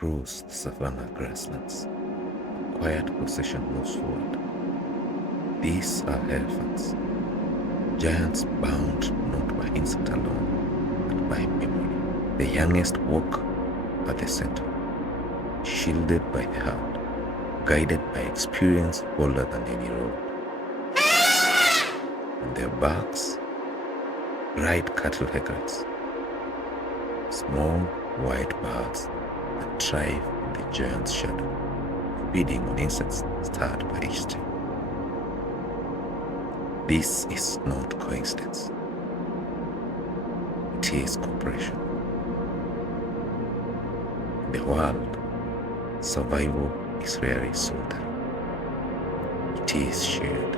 across the Savannah grasslands, a quiet procession moves forward. These are elephants, giants bound not by instinct alone, but by memory. The youngest walk at the center, shielded by the herd, guided by experience older than any road. On their backs, ride cattle egrets, small white birds that thrive in the giant's shadow, feeding on insects stirred by each tree. This is not coincidence. It is cooperation. In the world, survival is rarely solitary. It is shared.